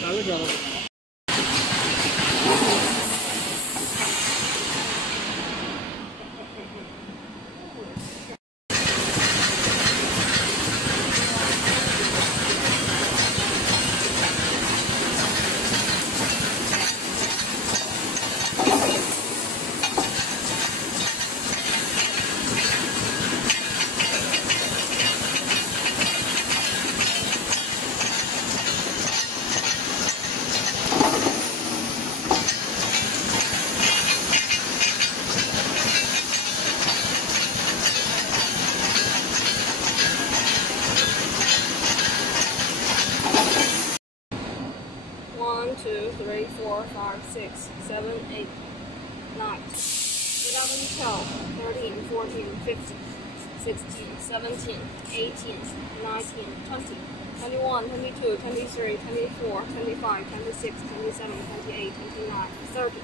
哪个角度？1, 2, 3, 4, 5, 6, 7, 8, 9, 11, 12, 13, 14, 15, 16, 17, 18, 19, 20, 21, 22, 23, 24, 25, 26, 27, 28, 29, 30,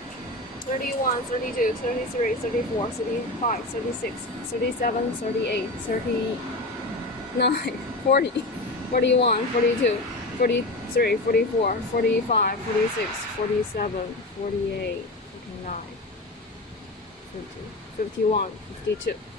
31, 32, 33, 34, 35, 36, 37, 38, 39, 40, 41, 42, 43, 44, 45, 46, 47, 48, 49, 50, 51, 52.